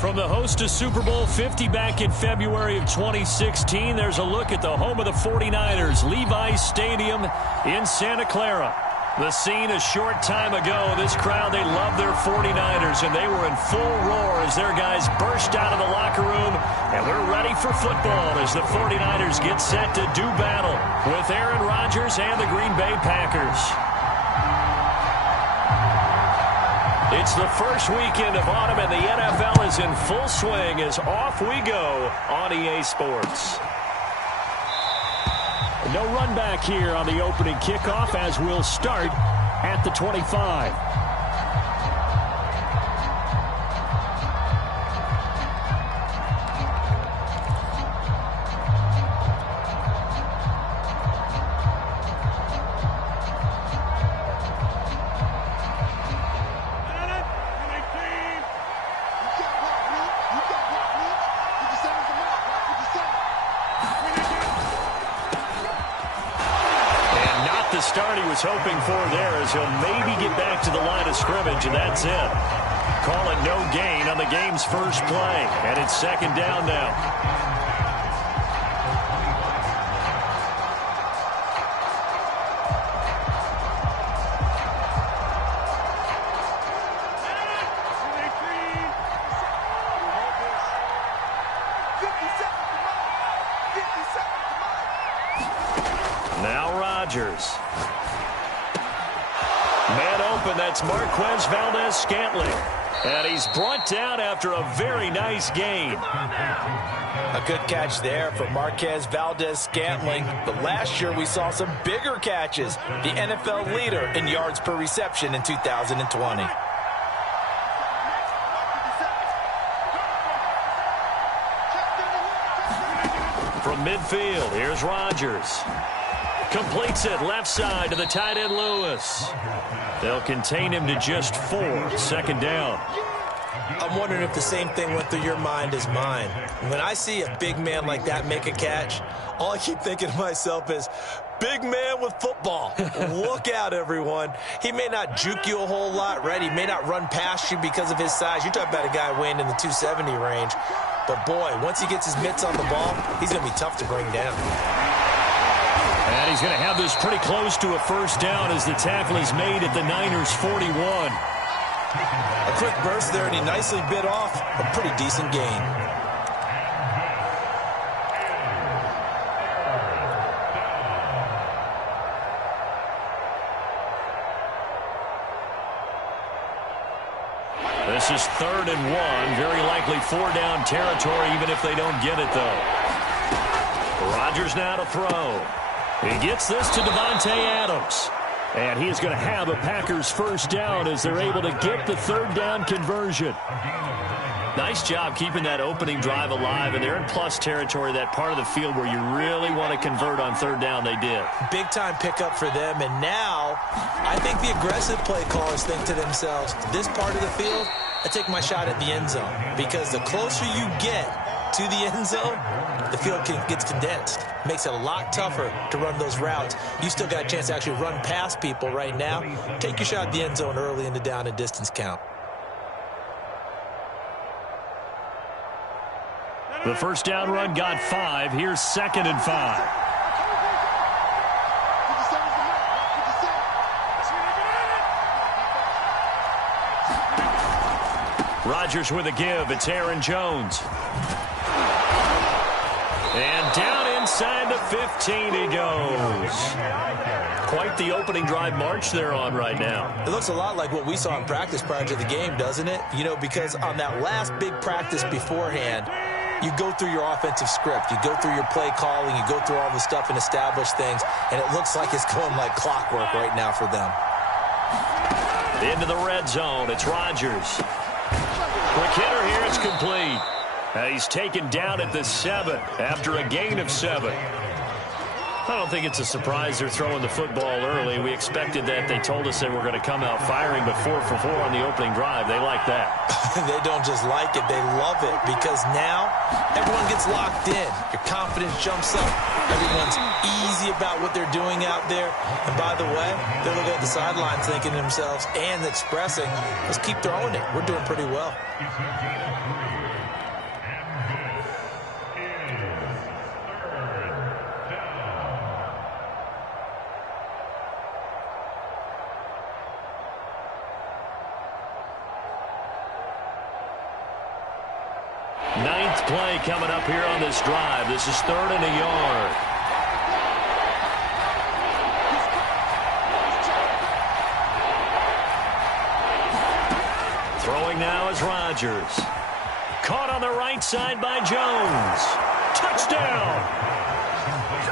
From the host to Super Bowl 50 back in February of 2016, there's a look at the home of the 49ers, Levi's Stadium in Santa Clara. The scene a short time ago, this crowd, they love their 49ers, and they were in full roar as their guys burst out of the locker room, and we're ready for football as the 49ers get set to do battle with Aaron Rodgers and the Green Bay Packers. It's the first weekend of autumn, and the NFL is in full swing as off we go on EA Sports. No run back here on the opening kickoff as we'll start at the 25. Start he was hoping for there as he'll maybe get back to the line of scrimmage, and that's it. Call it no gain on the game's first play, and it's second down now. Now Rodgers. Man open, that's Marquez Valdez-Scantling. And he's brought down after a very nice gain. A good catch there for Marquez Valdez-Scantling. But last year we saw some bigger catches. The NFL leader in yards per reception in 2020. From midfield, here's Rodgers. Completes it left side to the tight end Lewis. They'll contain him to just 4. Second down. I'm wondering if the same thing went through your mind as mine. When I see a big man like that make a catch, all I keep thinking to myself is, big man with football. Look out, everyone. He may not juke you a whole lot, right? He may not run past you because of his size. You're talking about a guy weighing in the 270 range. But, boy, once he gets his mitts on the ball, he's going to be tough to bring down. And he's going to have this pretty close to a first down as the tackle is made at the Niners' 41. A quick burst there, and he nicely bit off a pretty decent gain. This is 3rd and 1. Very likely 4-down territory, even if they don't get it, though. Rodgers now to throw. He gets this to Davante Adams. And he is going to have a Packers first down as they're able to get the 3rd down conversion. Nice job keeping that opening drive alive, and they're in plus territory, that part of the field where you really want to convert on 3rd down. They did. Big-time pickup for them, and now I think the aggressive play callers think to themselves, this part of the field, I take my shot at the end zone, because the closer you get to the end zone, the field gets condensed. Makes it a lot tougher to run those routes. You still got a chance to actually run past people right now. Take your shot at the end zone early in the down and distance count. The first down run got 5. Here's 2nd and 5. Rodgers with a give. It's Aaron Jones. And down inside the 15 he goes. Quite the opening drive march they're on right now. It looks a lot like what we saw in practice prior to the game, doesn't it? You know, because on that last big practice beforehand, you go through your offensive script. You go through your play calling. You go through all the stuff and establish things. And it looks like it's going like clockwork right now for them. Into the red zone. It's Rodgers. Quick hitter here. It's complete. He's taken down at the 7 after a gain of 7. I don't think it's a surprise they're throwing the football early. We expected that. They told us they were going to come out firing, but 4 for 4 on the opening drive. They like that. They don't just like it, they love it, because now everyone gets locked in. Your confidence jumps up. Everyone's easy about what they're doing out there. And by the way, they're looking at the sidelines thinking to themselves and expressing, let's keep throwing it. We're doing pretty well. Ninth play coming up here on this drive. This is 3rd and a yard. Throwing now is Rodgers. Caught on the right side by Jones. Touchdown!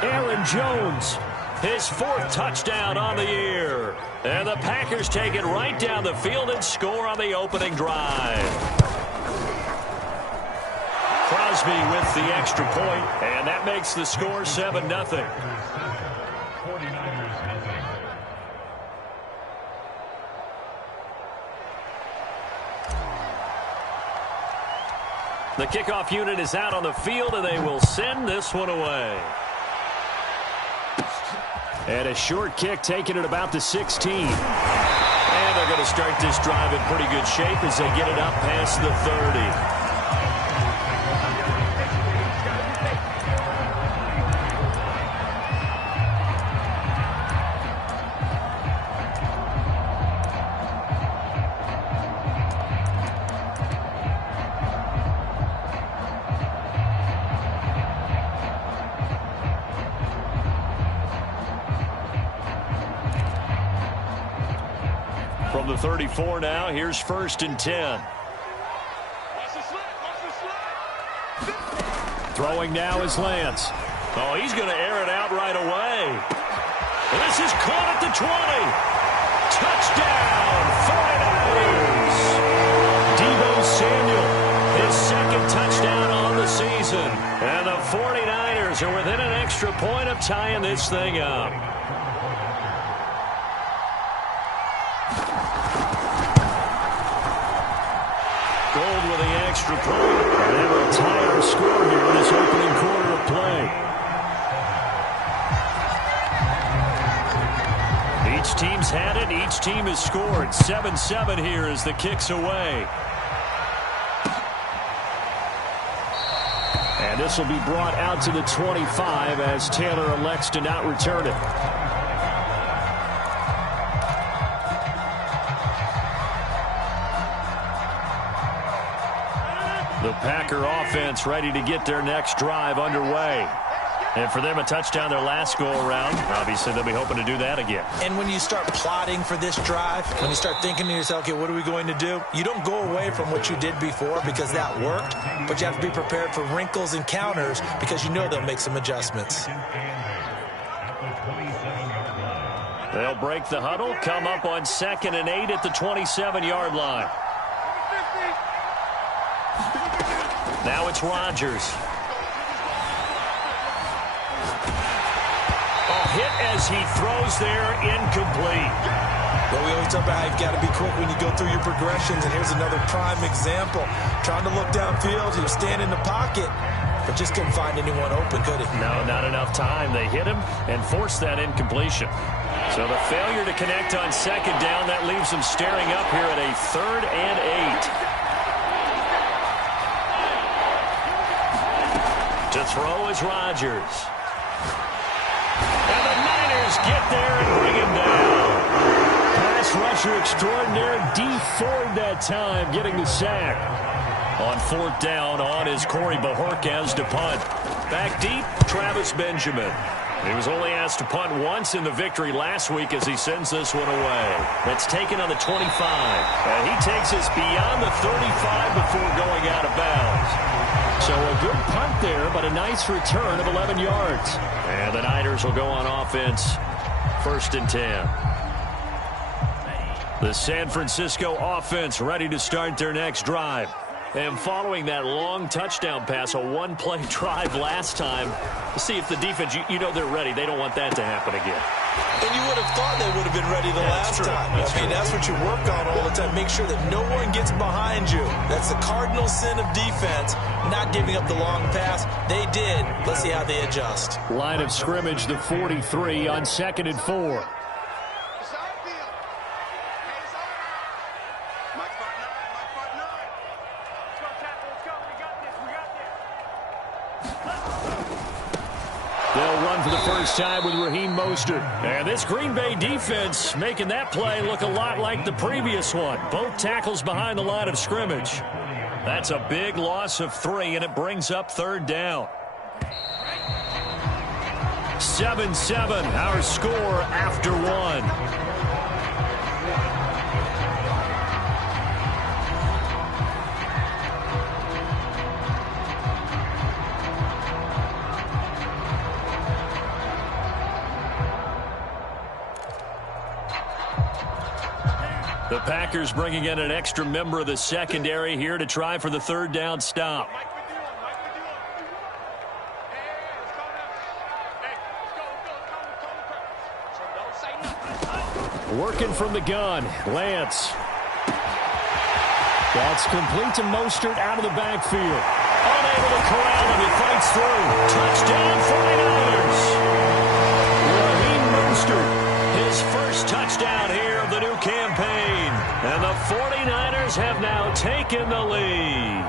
Aaron Jones, his 4th touchdown on the year. And the Packers take it right down the field and score on the opening drive. Crosby with the extra point, and that makes the score 7-0. The kickoff unit is out on the field, and they will send this one away. And a short kick taken at about the 16. And they're going to start this drive in pretty good shape as they get it up past the 30. From the 34 now, here's 1st and 10. Throwing now is Lance. Oh, he's going to air it out right away. And this is caught at the 20. Touchdown, 49ers. Deebo Samuel, his 2nd touchdown on the season. And the 49ers are within an extra point of tying this thing up. Gold with the extra point. And they will tie our score here in this opening quarter of play. Each team's had it. Each team has scored. 7-7 here as the kick's away. And this will be brought out to the 25 as Taylor elects to not return it. The Packer offense ready to get their next drive underway. And for them, a touchdown their last go-around. Obviously, they'll be hoping to do that again. And when you start plotting for this drive, when you start thinking to yourself, okay, what are we going to do? You don't go away from what you did before because that worked, but you have to be prepared for wrinkles and counters because you know they'll make some adjustments. They'll break the huddle, come up on 2nd and 8 at the 27-yard line. Now it's Rodgers. Hit as he throws there, incomplete. Well, we always talk about how you've got to be quick when you go through your progressions, and here's another prime example. Trying to look downfield, he was standing in the pocket, but just couldn't find anyone open, could he? No, not enough time. They hit him and forced that incompletion. So the failure to connect on 2nd down, that leaves him staring up here at a 3rd and 8. To throw is Rodgers. And the Niners get there and bring him down. Pass rusher extraordinaire, D Ford that time, getting the sack. On 4th down, on is Corey Bajorquez to punt. Back deep, Travis Benjamin. He was only asked to punt once in the victory last week as he sends this one away. That's taken on the 25. And he takes us beyond the 35 before going out of bounds. So a good punt there, but a nice return of 11 yards. And the Niners will go on offense, 1st and 10. The San Francisco offense ready to start their next drive. And following that long touchdown pass, a one-play drive last time, to see if the defense, you know they're ready. They don't want that to happen again. And you would have thought they would have been ready the last time. That's what you work on all the time. Make sure that no one gets behind you. That's the cardinal sin of defense, not giving up the long pass. They did. Let's see how they adjust. Line of scrimmage, the 43 on 2nd and 4. They'll run for the first time with Raheem Mostert. And this Green Bay defense making that play look a lot like the previous one. Both tackles behind the line of scrimmage. That's a big loss of 3, and it brings up 3rd down. 7-7, our score after 1. The Packers bringing in an extra member of the secondary here to try for the 3rd down stop. Working from the gun, Lance. That's complete to Mostert out of the backfield. Unable to corral him, he fights through. Touchdown 49ers. Raheem Mostert, his first touchdown here of the new campaign. And the 49ers have now taken the lead.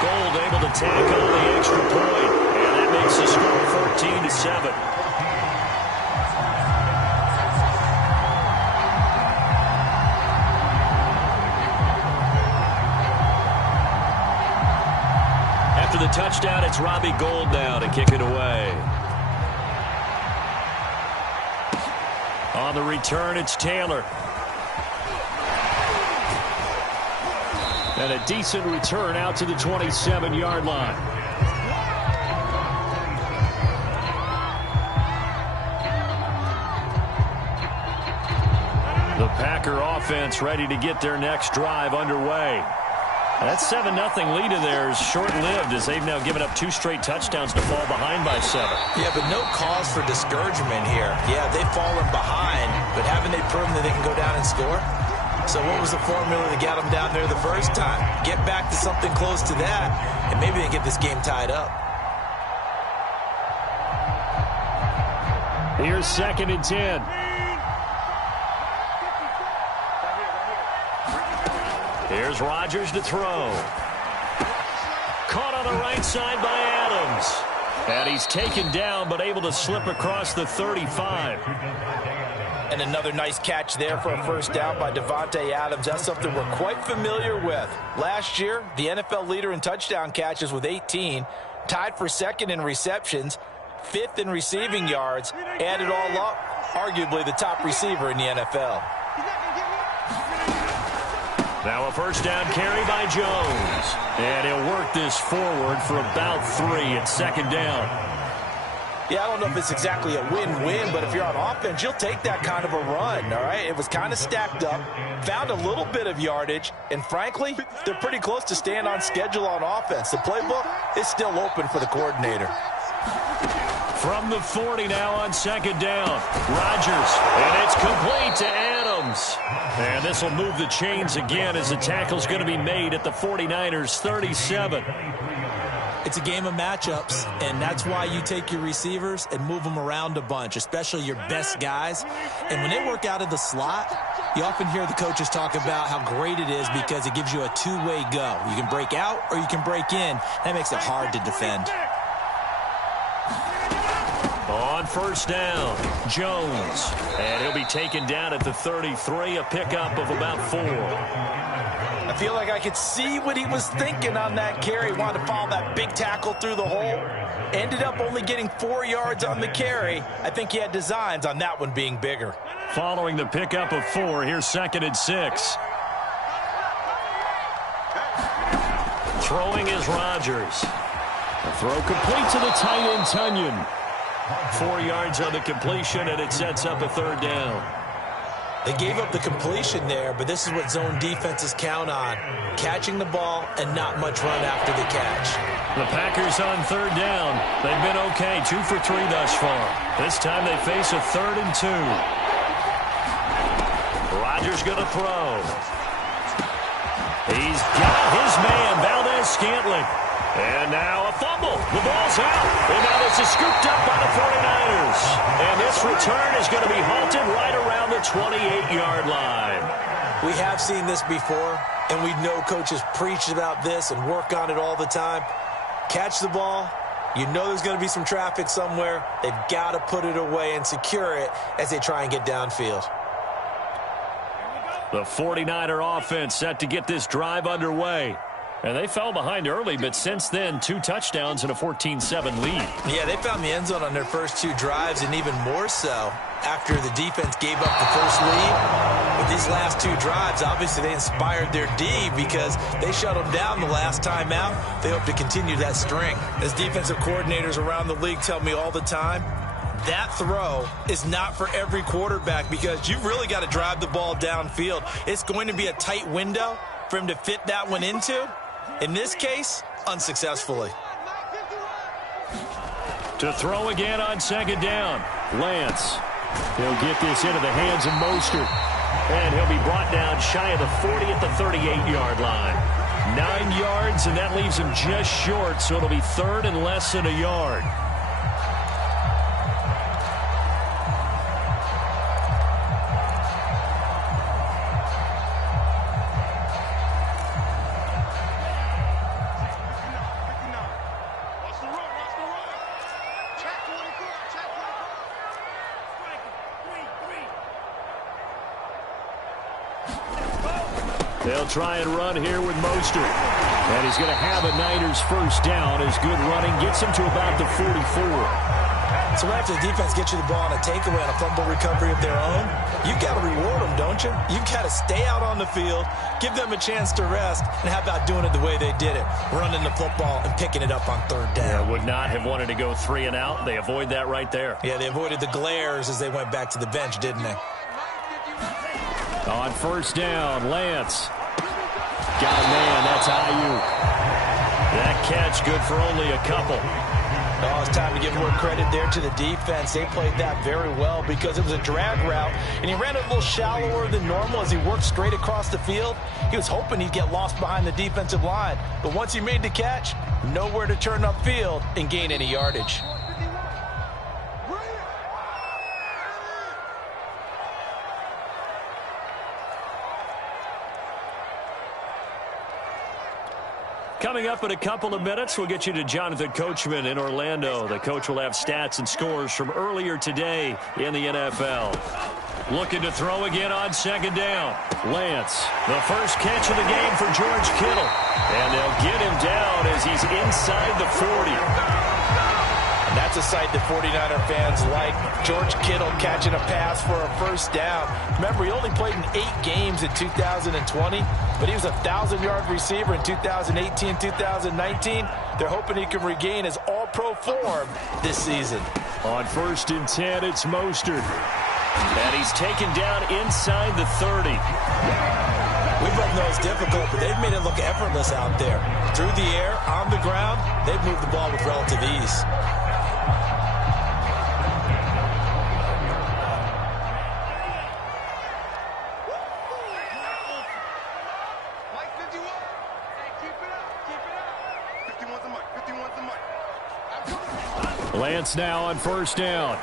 Gold able to tack on the extra point. And that makes the score 14-7. After the touchdown, it's Robbie Gould now to kick it away. On the return, it's Taylor. And a decent return out to the 27-yard line. The Packer offense ready to get their next drive underway. That 7-0 lead of theirs short-lived as they've now given up 2 straight touchdowns to fall behind by 7. Yeah, but no cause for discouragement here. Yeah, they've fallen behind, but haven't they proven that they can go down and score? So what was the formula that got them down there the first time? Get back to something close to that, and maybe they get this game tied up. Here's 2nd and 10. Here's Rodgers to throw. Caught on the right side by Adams. And he's taken down, but able to slip across the 35. And another nice catch there for a first down by Davante Adams. That's something we're quite familiar with. Last year, the NFL leader in touchdown catches with 18. Tied for 2nd in receptions. 5th in receiving yards. Add it all up, arguably the top receiver in the NFL. Now a first down carry by Jones. And he'll work this forward for about 3 at 2nd down. Yeah, I don't know if it's exactly a win-win, but if you're on offense, you'll take that kind of a run, all right? It was kind of stacked up, found a little bit of yardage, and frankly, they're pretty close to staying on schedule on offense. The playbook is still open for the coordinator. From the 40 now on 2nd down. Rodgers, and it's complete to Adams. And this will move the chains again as the tackle's going to be made at the 49ers 37. It's a game of matchups, and that's why you take your receivers and move them around a bunch, especially your best guys. And when they work out of the slot, you often hear the coaches talk about how great it is because it gives you a two-way go. You can break out or you can break in. That makes it hard to defend. On first down, Jones. And he'll be taken down at the 33, a pickup of about 4. I feel like I could see what he was thinking on that carry. Wanted to follow that big tackle through the hole. Ended up only getting 4 yards on the carry. I think he had designs on that one being bigger. Following the pickup of 4, here's 2nd and 6. Throwing is Rodgers. The throw complete to the tight end, Tunyon. 4 yards on the completion, and it sets up a 3rd down. They gave up the completion there, but this is what zone defenses count on. Catching the ball and not much run after the catch. The Packers on third down. They've been okay, 2 for 3 thus far. This time they face a 3rd and 2. Rodgers going to throw. He's got his man, Valdez-Scantling. And now a fumble. The ball's out. And now this is scooped up by the 49ers. And this return is going to be halted right around the 28-yard line. We have seen this before, and we know coaches preach about this and work on it all the time. Catch the ball. You know there's going to be some traffic somewhere. They've got to put it away and secure it as they try and get downfield. The 49er offense set to get this drive underway. And they fell behind early, but since then, 2 touchdowns and a 14-7 lead. Yeah, they found the end zone on their first 2 drives, and even more so after the defense gave up the first lead. But these last 2 drives, obviously they inspired their D because they shut them down the last time out. They hope to continue that string. As defensive coordinators around the league tell me all the time, that throw is not for every quarterback because you've really got to drive the ball downfield. It's going to be a tight window for him to fit that one into. In this case, unsuccessfully. To throw again on 2nd down. Lance. He'll get this into the hands of Mostert. And he'll be brought down shy of the 40 at the 38-yard line. 9 yards, and that leaves him just short, so it'll be 3rd and less than a yard. They'll try and run here with Mostert. And he's going to have a Niners first down as good running gets him to about the 44. So after the defense gets you the ball on a takeaway on a fumble recovery of their own, you've got to reward them, don't you? You've got to stay out on the field, give them a chance to rest, and how about doing it the way they did it, running the football and picking it up on 3rd down. Yeah, would not have wanted to go 3 and out. They avoid that right there. Yeah, they avoided the glares as they went back to the bench, didn't they? On 1st down, Lance. Got a man, that's Ayuk. That catch good for only a couple. Oh, it's time to give more credit there to the defense. They played that very well because it was a drag route, and he ran it a little shallower than normal as he worked straight across the field. He was hoping he'd get lost behind the defensive line, but once he made the catch, nowhere to turn upfield and gain any yardage. Coming up in a couple of minutes, we'll get you to Jonathan Coachman in Orlando. The coach will have stats and scores from earlier today in the NFL. Looking to throw again on 2nd down. Lance, the first catch of the game for George Kittle. And they'll get him down as he's inside the 40. And that's a sight that 49er fans like. George Kittle catching a pass for a first down. Remember, he only played in 8 games in 2020, but he was a 1,000-yard receiver in 2018, 2019. They're hoping he can regain his all-pro form this season. On 1st and 10, it's Mostert. And he's taken down inside the 30. We both know it's difficult, but they've made it look effortless out there. Through the air, on the ground, they've moved the ball with relative ease. Lance now on 1st down.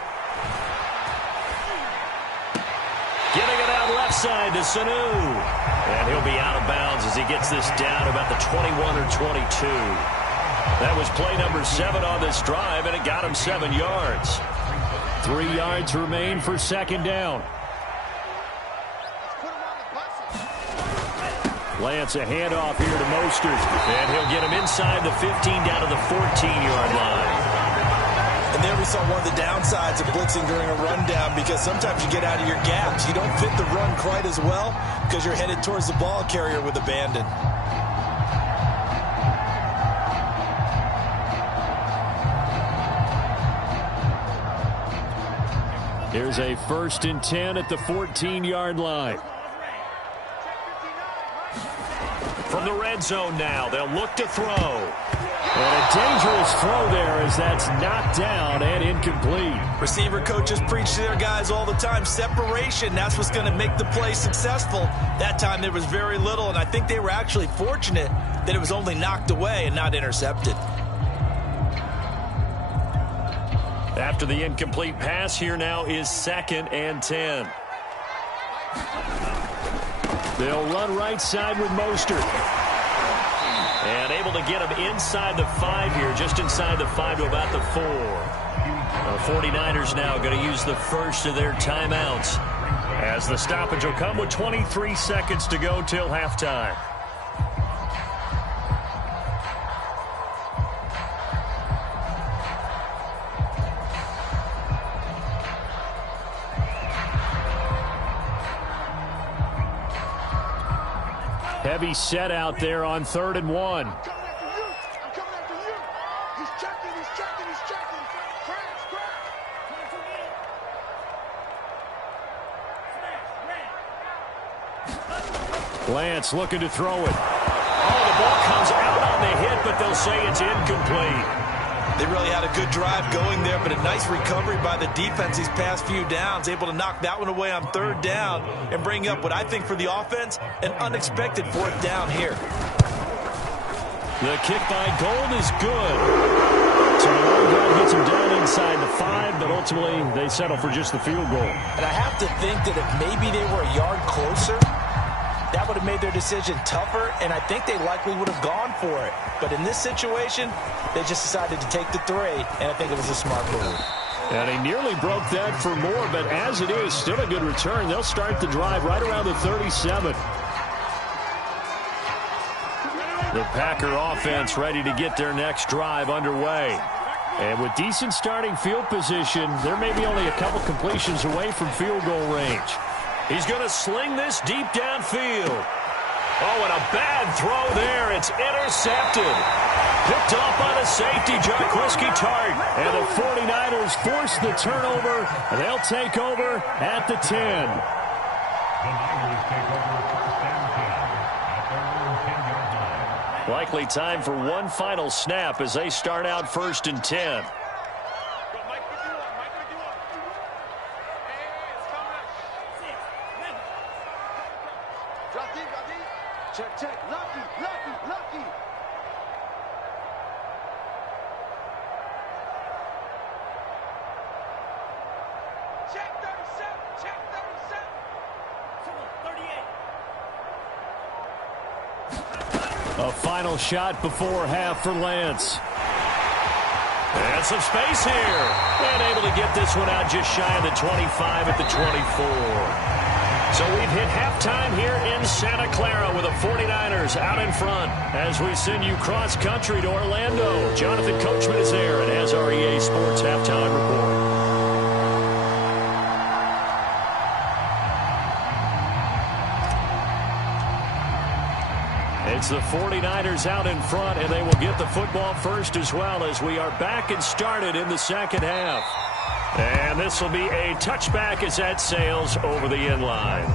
Getting it out left side to Sanu. And he'll be out of bounds as he gets this down about the 21 or 22. That was play number 7 on this drive, and it got him 7 yards. 3 yards remain for 2nd down. Lance, a handoff here to Mostert. And he'll get him inside the 15 down to the 14-yard line. And there we saw one of the downsides of blitzing during a rundown because sometimes you get out of your gaps. You don't fit the run quite as well because you're headed towards the ball carrier with abandon. Here's a 1st and 10 at the 14-yard line. From the red zone now, they'll look to throw. And a dangerous throw there as that's knocked down and incomplete. Receiver coaches preach to their guys all the time. Separation, that's what's going to make the play successful. That time there was very little, and I think they were actually fortunate that it was only knocked away and not intercepted. After the incomplete pass, here now is 2nd and 10. They'll run right side with Mostert. And able to get him inside the 5 here, just inside the 5 to about the 4. The 49ers now going to use the first of their timeouts, as the stoppage will come with 23 seconds to go till halftime. Heavy set out there on 3rd and 1. I'm coming after you. He's checking. Crash. Lance looking to throw it. Oh, the ball comes out on the hit, but they'll say it's incomplete. They really had a good drive going there, but a nice recovery by the defense these past few downs, able to knock that one away on 3rd down and bring up what I think for the offense, an unexpected 4th down here. The kick by Gold is good. So the long guy gets him down inside the 5, but ultimately they settle for just the field goal. And I have to think that if maybe they were a yard closer, that would have made their decision tougher, and I think they likely would have gone for it. But in this situation, they just decided to take the 3, and I think it was a smart move. And he nearly broke that for more, but as it is, still a good return. They'll start the drive right around the 37. The Packer offense ready to get their next drive underway. And with decent starting field position, there may be only a couple completions away from field goal range. He's going to sling this deep downfield. Oh, and a bad throw there. It's intercepted. Picked off by the safety, Jarquiski Tart. And the 49ers force the turnover. And they'll take over at the 10. Likely time for one final snap as they start out 1st and 10. Check. Lucky. Check 37. 38. A final shot before half for Lance. And some space here. And able to get this one out just shy of the 25 at the 24. So we've hit halftime here in Santa Clara with the 49ers out in front as we send you cross-country to Orlando. Jonathan Coachman is there and has our EA Sports Halftime Report. It's the 49ers out in front, and they will get the football first as well as we are back and started in the second half. And this will be a touchback as that sails over the end line.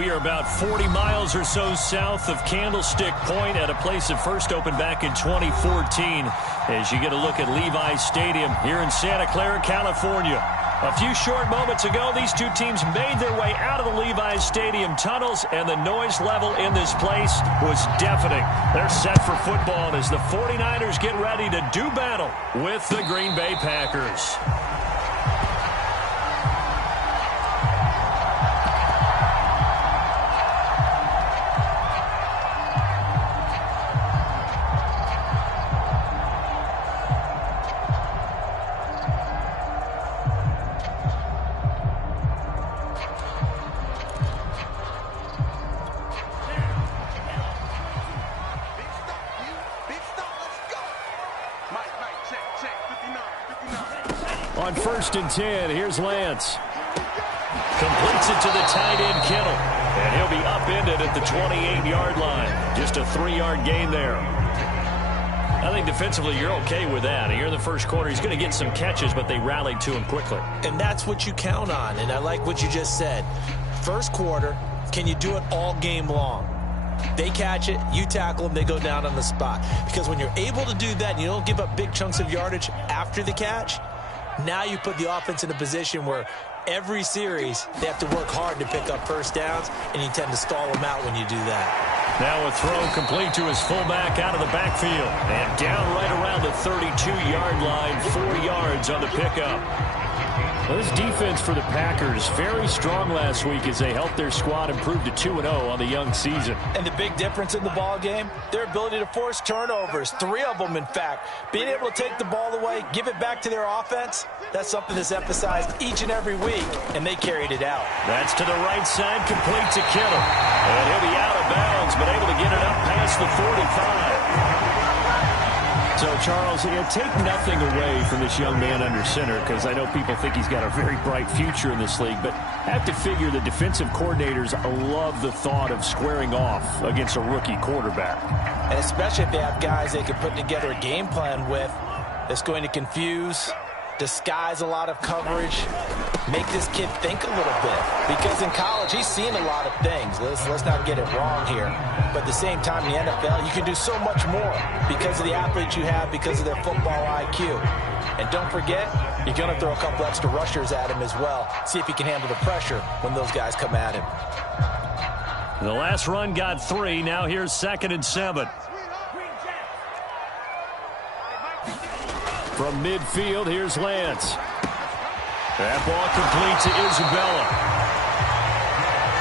We are about 40 miles or so south of Candlestick Point at a place that first opened back in 2014 as you get a look at Levi's Stadium here in Santa Clara, California. A few short moments ago, these two teams made their way out of the Levi's Stadium tunnels, and the noise level in this place was deafening. They're set for football as the 49ers get ready to do battle with the Green Bay Packers. On 1st and 10, here's Lance. Completes it to the tight end, Kittle. And he'll be upended at the 28-yard line. Just a 3-yard gain there. I think defensively you're okay with that. Here in the first quarter, he's going to get some catches, but they rallied to him quickly. And that's what you count on, and I like what you just said. First quarter, can you do it all game long? They catch it, you tackle them, they go down on the spot. Because when you're able to do that and you don't give up big chunks of yardage after the catch, now you put the offense in a position where every series they have to work hard to pick up first downs, and you tend to stall them out when you do that. Now a throw complete to his fullback out of the backfield. And down right around the 32-yard line, 4 yards on the pickup. Well, this defense for the Packers, very strong last week as they helped their squad improve to 2-0 on the young season. And the big difference in the ball game, their ability to force turnovers, 3 of them in fact. Being able to take the ball away, give it back to their offense, that's something that's emphasized each and every week, and they carried it out. That's to the right side, complete to Kittle. And he'll be out of bounds, but able to get it up past the 45. So, Charles, take nothing away from this young man under center, because I know people think he's got a very bright future in this league, but I have to figure the defensive coordinators love the thought of squaring off against a rookie quarterback. And especially if they have guys they can put together a game plan with that's going to confuse, disguise a lot of coverage, make this kid think a little bit. Because in college, he's seen a lot of things. Let's not get it wrong here. But at the same time, in the NFL, you can do so much more because of the athletes you have, because of their football IQ. And don't forget, you're going to throw a couple extra rushers at him as well. See if he can handle the pressure when those guys come at him. The last run got 3. Now here's 2nd and 7. From midfield, here's Lance. That ball complete to Isabella.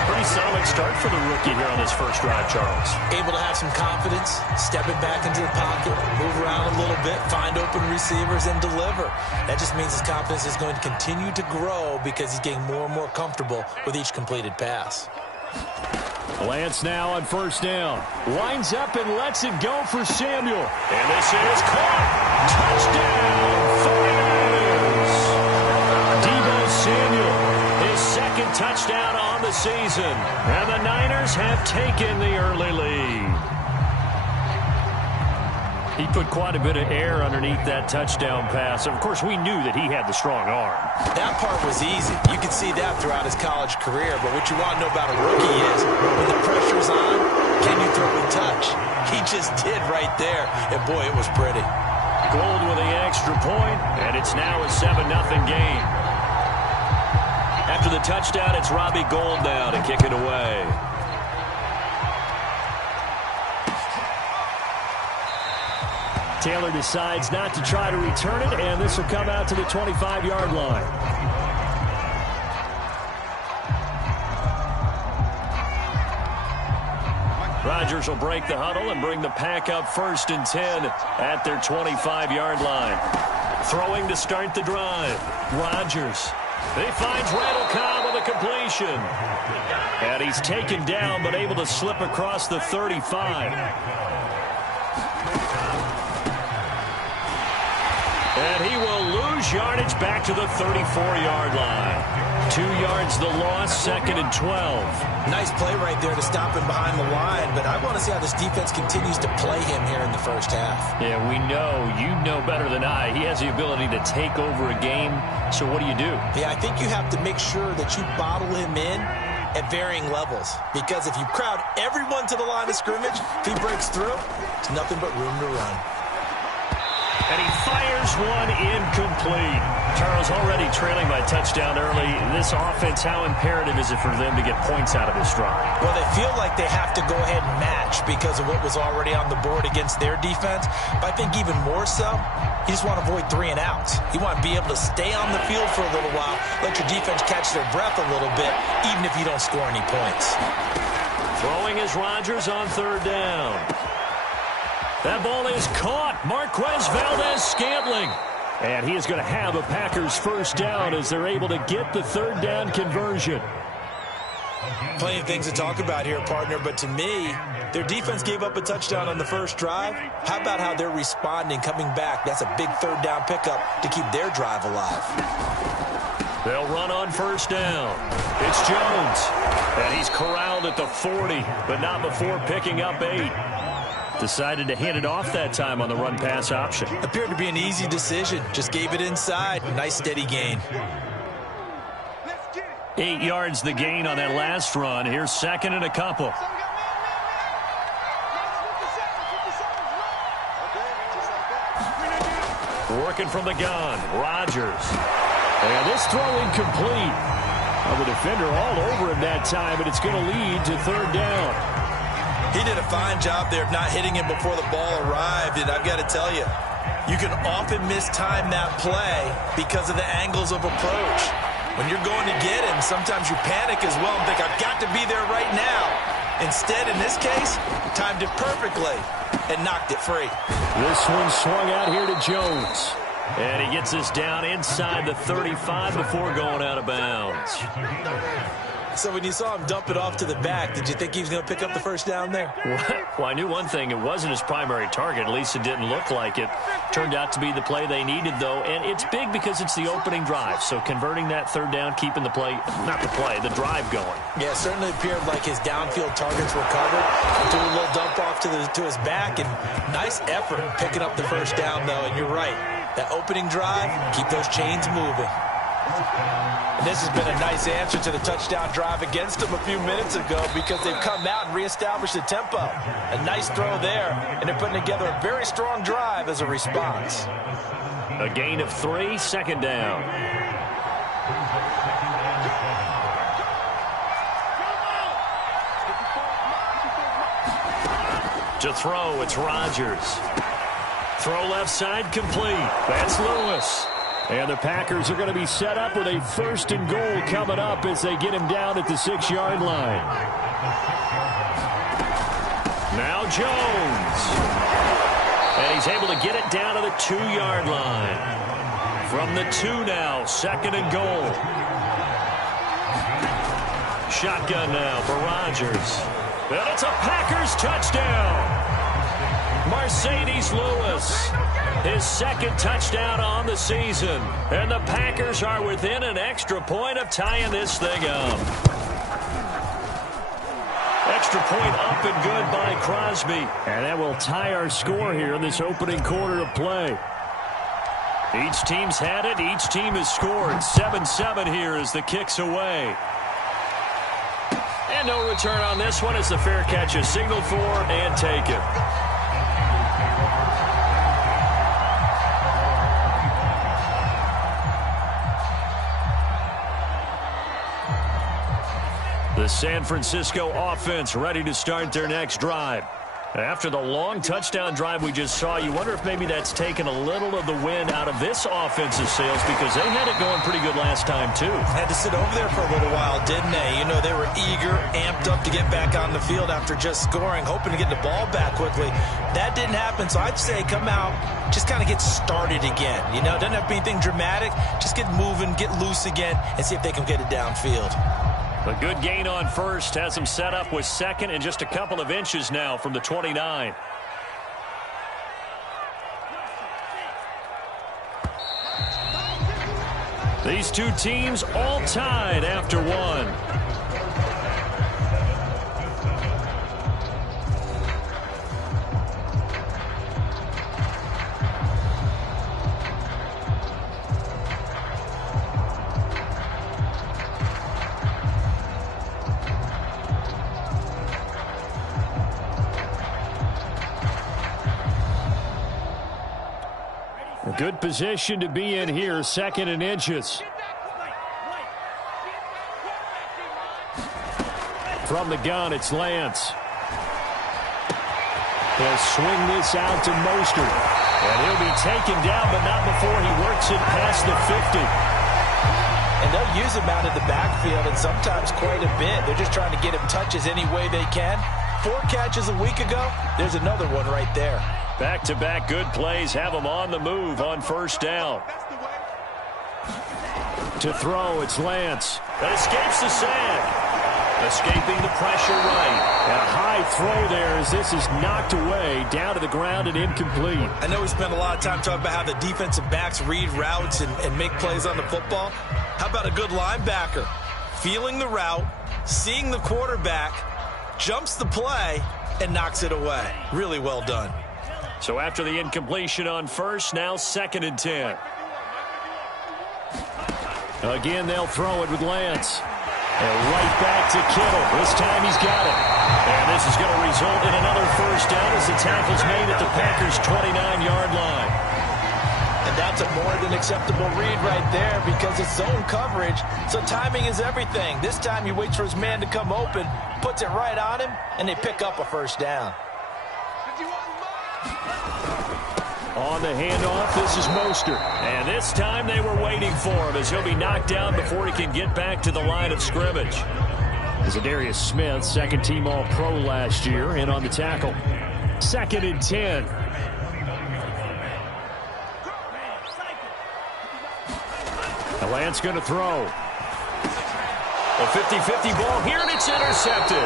Pretty solid start for the rookie here on his first drive, Charles. Able to have some confidence, stepping back into the pocket, move around a little bit, find open receivers, and deliver. That just means his confidence is going to continue to grow because he's getting more and more comfortable with each completed pass. Lance now on 1st down. Winds up and lets it go for Samuel. And this is caught. Touchdown, 49ers. Deebo Samuel, his 2nd touchdown on the season. And the Niners have taken the early lead. He put quite a bit of air underneath that touchdown pass. Of course, we knew that he had the strong arm. That part was easy. You could see that throughout his college career. But what you want to know about a rookie is when the pressure's on, can you throw and touch? He just did right there. And, boy, it was pretty. Gold with the extra point, and it's now a 7-0 game. After the touchdown, it's Robbie Gould now to kick it away. Taylor decides not to try to return it, and this will come out to the 25-yard line. Rodgers will break the huddle and bring the pack up 1st and 10 at their 25-yard line. Throwing to start the drive. Rodgers. He finds Randall Cobb with a completion. And he's taken down but able to slip across the 35. And he will lose yardage back to the 34-yard line. 2 yards the loss, 2nd and 12. Nice play right there to stop him behind the line, but I want to see how this defense continues to play him here in the first half. Yeah, we know, you know better than I, he has the ability to take over a game, so what do? Yeah, I think you have to make sure that you bottle him in at varying levels. Because if you crowd everyone to the line of scrimmage, if he breaks through, it's nothing but room to run. And he fires one incomplete. Charles, already trailing by touchdown early. This offense, how imperative is it for them to get points out of this drive? Well, they feel like they have to go ahead and match because of what was already on the board against their defense. But I think even more so, you just want to avoid 3 and outs. You want to be able to stay on the field for a little while, let your defense catch their breath a little bit, even if you don't score any points. Throwing is Rodgers on 3rd down. That ball is caught. Marquez Valdez-Scantling. And he is going to have a Packers first down as they're able to get the 3rd down conversion. Plenty of things to talk about here, partner, but to me, their defense gave up a touchdown on the first drive. How about how they're responding, coming back? That's a big 3rd down pickup to keep their drive alive. They'll run on 1st down. It's Jones. And he's corralled at the 40, but not before picking up 8. Decided to hand it off that time on the run-pass option. Appeared to be an easy decision. Just gave it inside. Nice steady gain. 8 yards the gain on that last run. Here's 2nd and a couple. Working from the gun. Rodgers. And this throw incomplete. The defender all over him that time, but it's going to lead to 3rd down. He did a fine job there of not hitting him before the ball arrived, and I've got to tell you, you can often mistime that play because of the angles of approach. When you're going to get him, sometimes you panic as well and think, I've got to be there right now. Instead, in this case, timed it perfectly and knocked it free. This one swung out here to Jones. And he gets this down inside the 35 before going out of bounds. So when you saw him dump it off to the back, did you think he was going to pick up the first down there? Well, I knew one thing. It wasn't his primary target. At least it didn't look like it. Turned out to be the play they needed, though. And it's big because it's the opening drive. So converting that 3rd down, keeping the play, not the play, the drive going. Yeah, it certainly appeared like his downfield targets were covered. Threw a little dump off to his back. And nice effort picking up the first down, though. And you're right. That opening drive, keep those chains moving. And this has been a nice answer to the touchdown drive against them a few minutes ago because they've come out and reestablished the tempo. A nice throw there, and they're putting together a very strong drive as a response. A gain of 3, 2nd down. To throw, it's Rodgers. Throw left side complete. That's Lewis. And the Packers are going to be set up with a 1st and goal coming up as they get him down at the 6-yard line. Now Jones. And he's able to get it down to the 2-yard line. From the 2 now, 2nd and goal. Shotgun now for Rodgers. And it's a Packers touchdown. Mercedes Lewis, his 2nd touchdown on the season. And the Packers are within an extra point of tying this thing up. Extra point up and good by Crosby. And that will tie our score here in this opening quarter of play. Each team's had it. Each team has scored. 7-7 here as the kick's away. And no return on this one as the fair catch is signaled for and taken. The San Francisco offense ready to start their next drive. After the long touchdown drive we just saw, you wonder if maybe that's taken a little of the wind out of this offensive sails because they had it going pretty good last time, too. Had to sit over there for a little while, didn't they? You know, they were eager, amped up to get back on the field after just scoring, hoping to get the ball back quickly. That didn't happen, so I'd say come out, just kind of get started again. You know, it doesn't have to be anything dramatic. Just get moving, get loose again, and see if they can get it downfield. A good gain on 1st has them set up with 2nd and just a couple of inches now from the 29. These two teams all tied after one. A good position to be in here, 2nd and inches. From the gun, it's Lance. He'll swing this out to Mostert. And he'll be taken down, but not before he works it past the 50. And they'll use him out in the backfield, and sometimes quite a bit. They're just trying to get him touches any way they can. 4 catches a week ago. There's another one right there. Back-to-back good plays have him on the move on 1st down. To throw, it's Lance. That escapes the sag. Escaping the pressure right. And a high throw there as this is knocked away, down to the ground and incomplete. I know we spent a lot of time talking about how the defensive backs read routes and make plays on the football. How about a good linebacker? Feeling the route, seeing the quarterback, jumps the play, and knocks it away. Really well done. So after the incompletion on 1st, now 2nd and 10. Again, they'll throw it with Lance. And right back to Kittle. This time he's got it. And this is going to result in another 1st down as the tackle's made at the Packers' 29-yard line. And that's a more than acceptable read right there because it's zone coverage, so timing is everything. This time he waits for his man to come open, puts it right on him, and they pick up a 1st down. On the handoff, this is Mostert. And this time they were waiting for him as he'll be knocked down before he can get back to the line of scrimmage. Zadarius Smith, 2nd-team All-Pro last year, in on the tackle. 2nd and 10. Lance going to throw. A 50-50 ball here, and it's intercepted.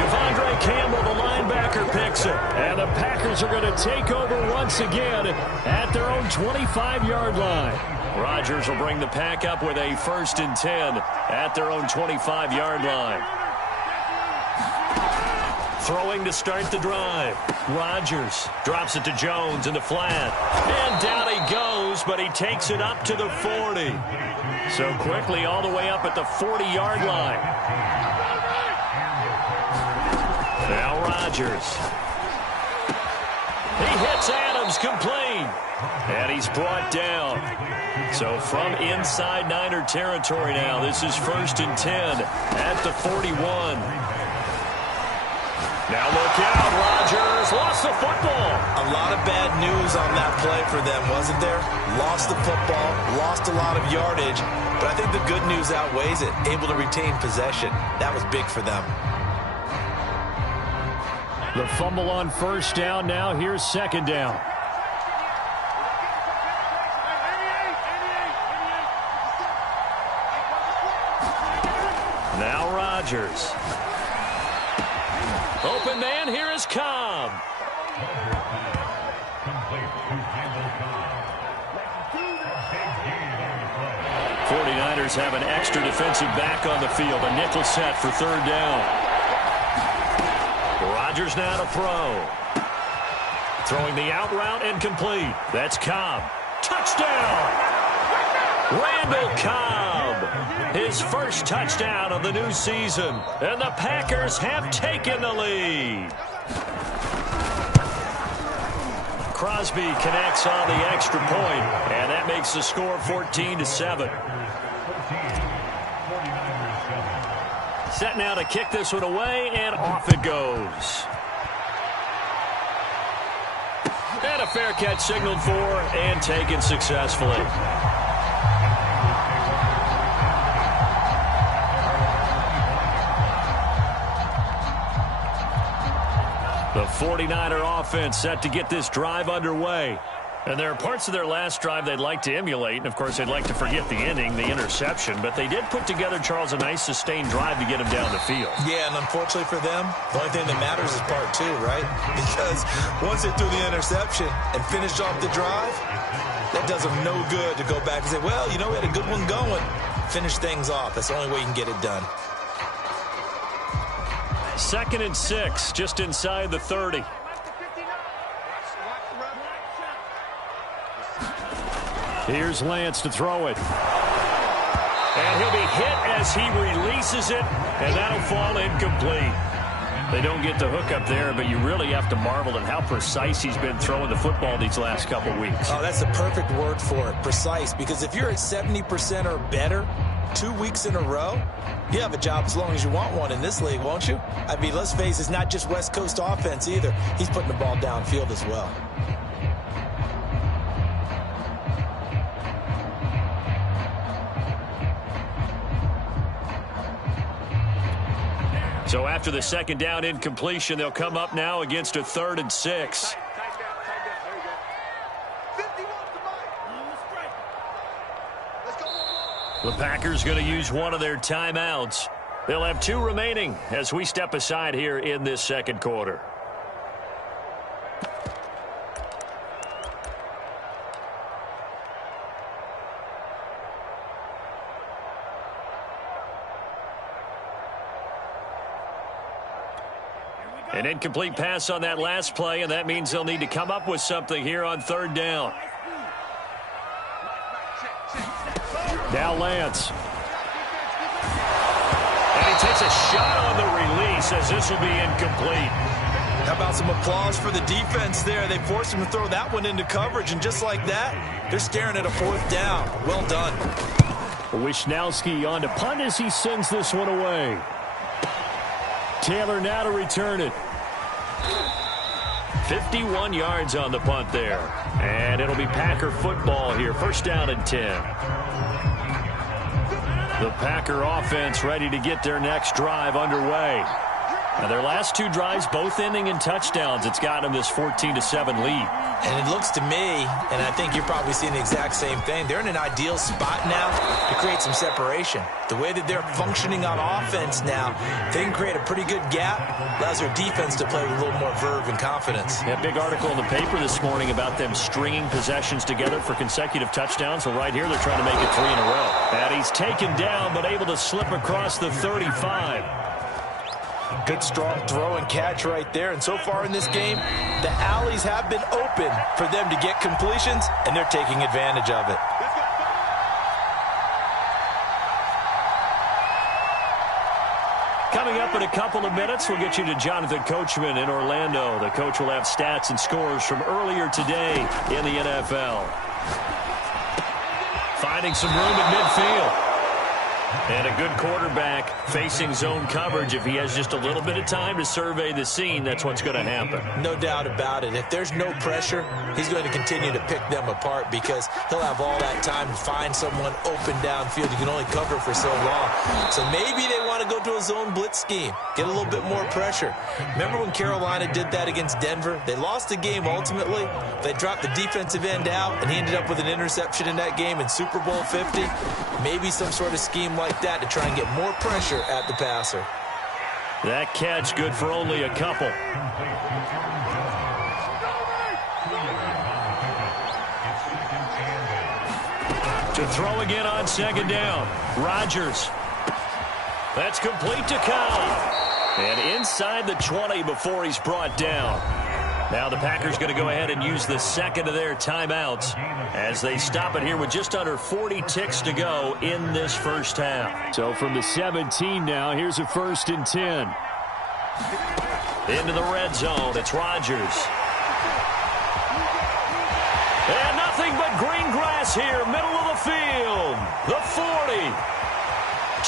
Devondre Campbell, the linebacker, picks it. And the Packers are going to take over once again at their own 25-yard line. Rodgers will bring the pack up with a 1st and 10 at their own 25-yard line. Throwing to start the drive. Rodgers drops it to Jones in the flat. And down he goes, but he takes it up to the 40. So quickly all the way up at the 40-yard line. Now Rodgers. He hits Adams complete. And he's brought down. So from inside Niner territory now, this is 1st and 10 at the 41. Now look out, Rodgers lost the football. A lot of bad news on that play for them, wasn't there? Lost the football, lost a lot of yardage, but I think the good news outweighs it. Able to retain possession. That was big for them. The fumble on 1st down. Now here's 2nd down. Now Rodgers. Open man, here is Cobb. '49ers have an extra defensive back on the field. A nickel set for 3rd down. Rodgers now to throw. Throwing the out route and complete. That's Cobb. Touchdown! Randall Cobb. His 1st touchdown of the new season. And the Packers have taken the lead. Crosby connects on the extra point, and that makes the score 14-7. Set now to kick this one away, and off it goes. And a fair catch signaled for and taken successfully. The 49er offense set to get this drive underway. And there are parts of their last drive they'd like to emulate. And, of course, they'd like to forget the inning, the interception. But they did put together, Charles, a nice sustained drive to get him down the field. Yeah, and unfortunately for them, the only thing that matters is part 2, right? Because once they threw the interception and finished off the drive, that does them no good to go back and say, well, you know, we had a good one going. Finish things off. That's the only way you can get it done. 2nd and 6, just inside the 30. Here's Lance to throw it. And he'll be hit as he releases it, and that'll fall incomplete. They don't get the hook up there, but you really have to marvel at how precise he's been throwing the football these last couple weeks. Oh, that's the perfect word for it, precise, because if you're at 70% or better 2 weeks in a row, you have a job as long as you want one in this league, won't you? I mean, let's face it, it's not just West Coast offense either. He's putting the ball downfield as well. So after the second down incompletion, they'll come up now against a 3rd and 6. The Packers going to use one of their timeouts. They'll have 2 remaining as we step aside here in this second quarter. An incomplete pass on that last play, and that means they'll need to come up with something here on 3rd down. Now Lance. And he takes a shot on the release as this will be incomplete. How about some applause for the defense there? They forced him to throw that one into coverage, and just like that, they're staring at a 4th down. Well done. Wisnowski on to punt as he sends this one away. Taylor now to return it. 51 yards on the punt there. And it'll be Packer football here. 1st down and 10. The Packer offense ready to get their next drive underway. Now their last 2 drives both ending in touchdowns. It's got them this 14-7 lead. And it looks to me, and I think you're probably seeing the exact same thing, they're in an ideal spot now to create some separation. The way that they're functioning on offense now, they can create a pretty good gap, allows their defense to play with a little more verve and confidence. Yeah, big article in the paper this morning about them stringing possessions together for consecutive touchdowns. Well, right here they're trying to make it 3 in a row. And he's taken down but able to slip across the 35. Good, strong throw and catch right there. And so far in this game, the alleys have been open for them to get completions, and they're taking advantage of it. Coming up in a couple of minutes, we'll get you to Jonathan Coachman in Orlando. The coach will have stats and scores from earlier today in the NFL. Finding some room at midfield. And a good quarterback facing zone coverage. If he has just a little bit of time to survey the scene, that's what's going to happen. No doubt about it. If there's no pressure, he's going to continue to pick them apart because he'll have all that time to find someone open downfield. You can only cover for so long. So maybe they want to go to a zone blitz scheme, get a little bit more pressure. Remember when Carolina did that against Denver? They lost the game ultimately. They dropped the defensive end out, and he ended up with an interception in that game in Super Bowl 50. Maybe some sort of scheme like that to try and get more pressure at the passer. That catch good for only a couple. To throw again on 2nd down. Rodgers. That's complete to Cobb. And inside the 20 before he's brought down. Now the Packers going to go ahead and use the second of their timeouts as they stop it here with just under 40 ticks to go in this first half. So from the 17 now, here's a 1st and 10. Into the red zone, it's Rodgers. And nothing but green grass here, middle of the field. The 40,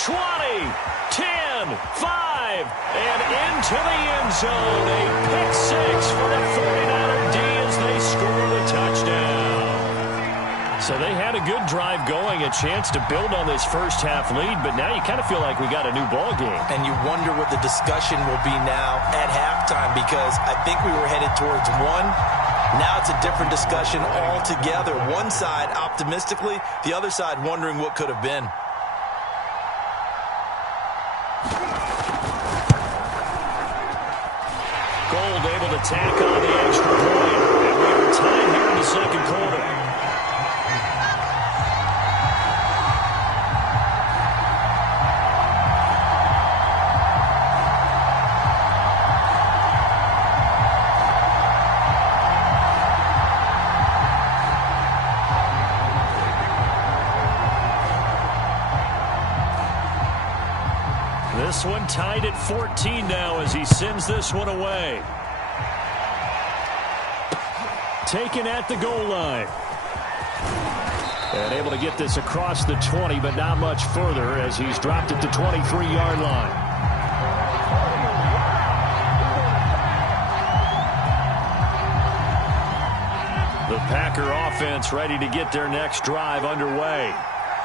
20, 10, 5, and into the end zone. A pick 6 for the 49er D as they score the touchdown. So they had a good drive going, a chance to build on this first half lead, but now you kind of feel like we got a new ball game. And you wonder what the discussion will be now at halftime, because I think we were headed towards one. Now it's a different discussion altogether. One side optimistically, the other side wondering what could have been. Gold able to tack on the extra point. And we are tied here in the second quarter. This one tied at 14 now as he sends this one away. Taken at the goal line. And able to get this across the 20, but not much further as he's dropped at the 23-yard line. The Packer offense ready to get their next drive underway.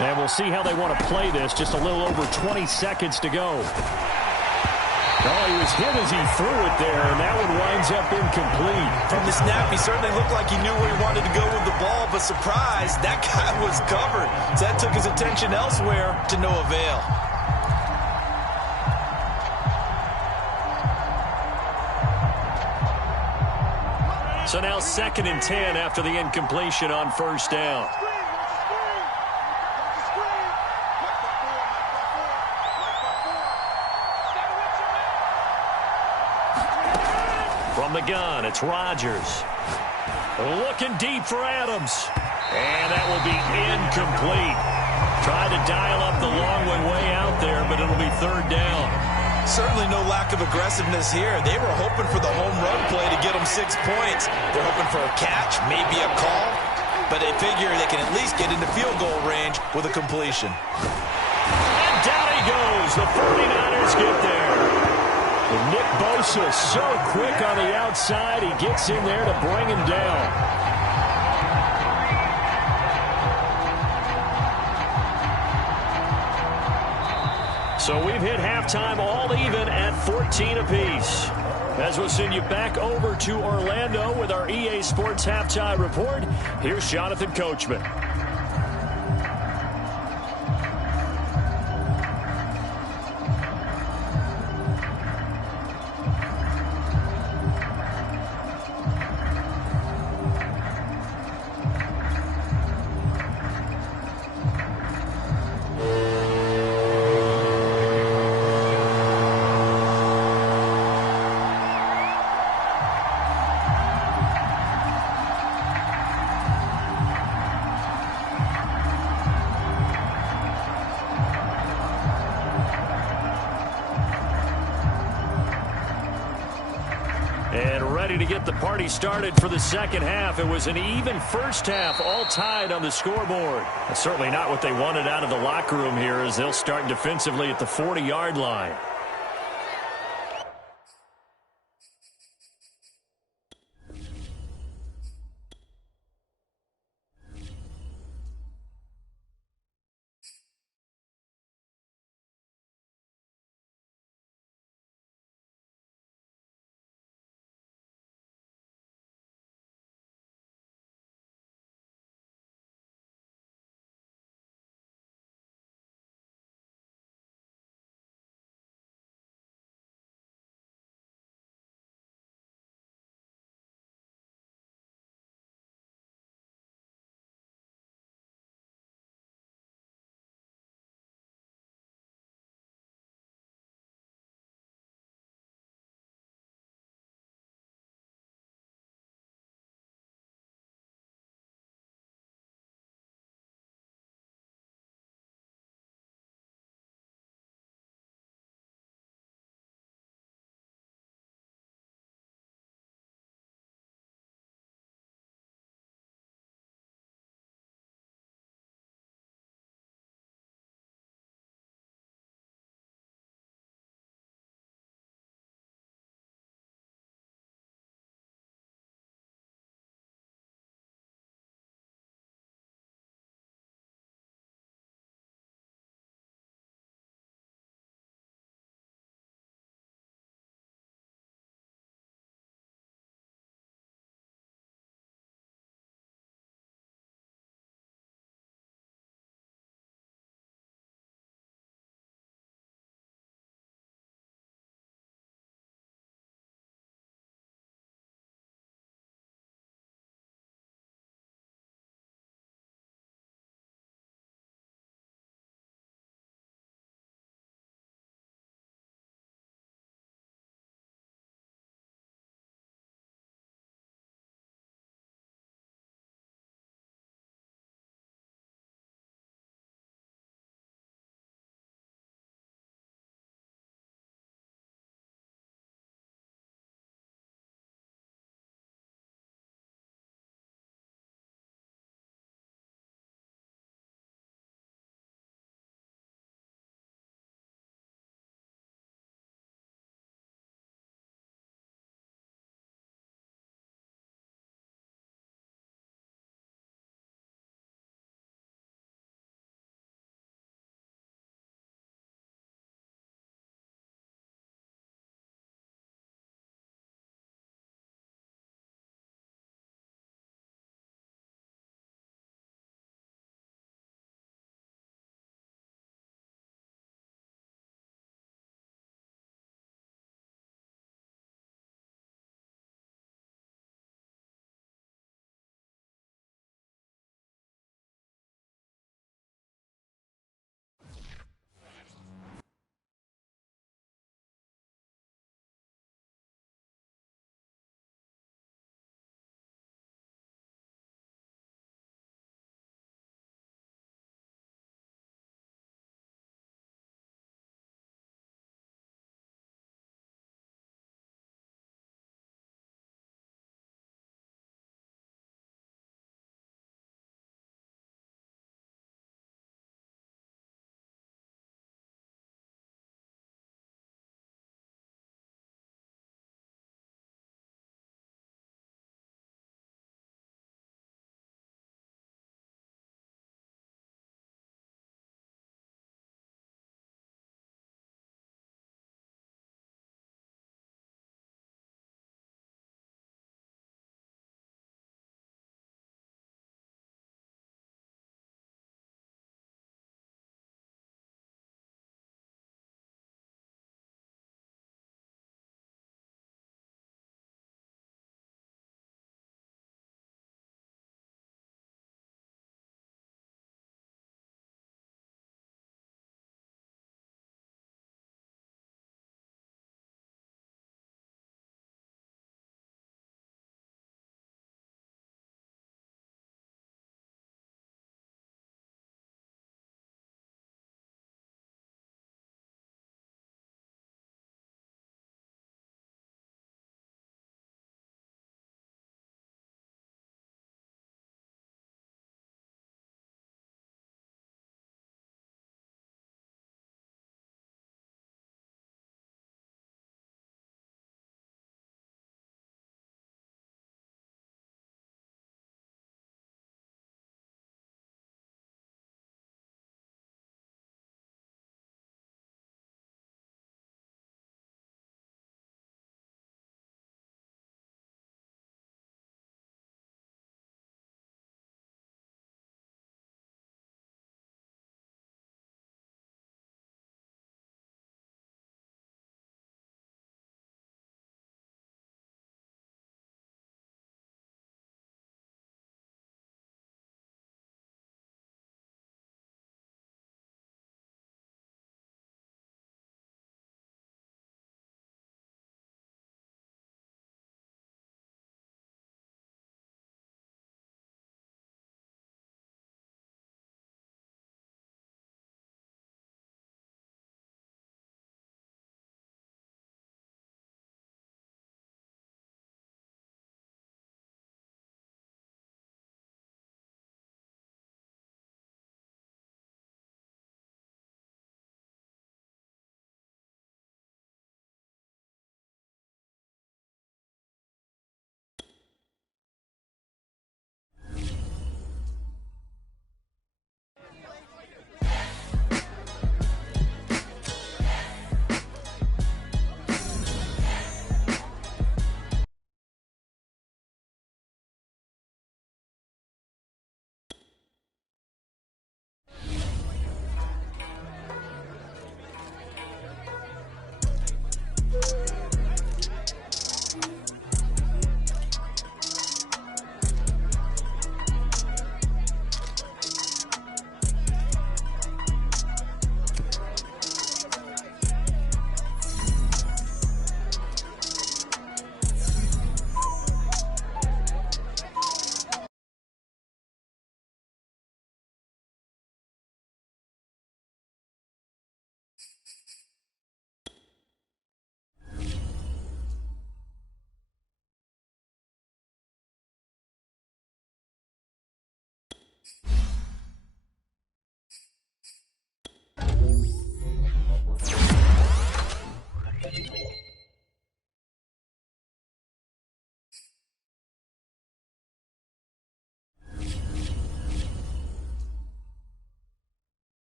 And we'll see how they want to play this. Just a little over 20 seconds to go. Oh, he was hit as he threw it there, and that one winds up incomplete. From the snap, he certainly looked like he knew where he wanted to go with the ball, but surprise, that guy was covered. So that took his attention elsewhere to no avail. So now 2nd and 10 after the incompletion on first down. From the gun, it's Rodgers. Looking deep for Adams. And that will be incomplete. Tried to dial up the long one way out there, but it'll be 3rd down. Certainly no lack of aggressiveness here. They were hoping for the home run play to get them 6 points. They're hoping for a catch, maybe a call, but they figure they can at least get into field goal range with a completion. And down he goes. The 49ers get there. And Nick Bosa so quick on the outside, he gets in there to bring him down. So we've hit halftime all even at 14 apiece. As we'll send you back over to Orlando with our EA Sports Halftime Report, here's Jonathan Coachman. And ready to get the party started for the second half. It was an even first half, all tied on the scoreboard. Certainly not what they wanted out of the locker room here as they'll start defensively at the 40-yard line.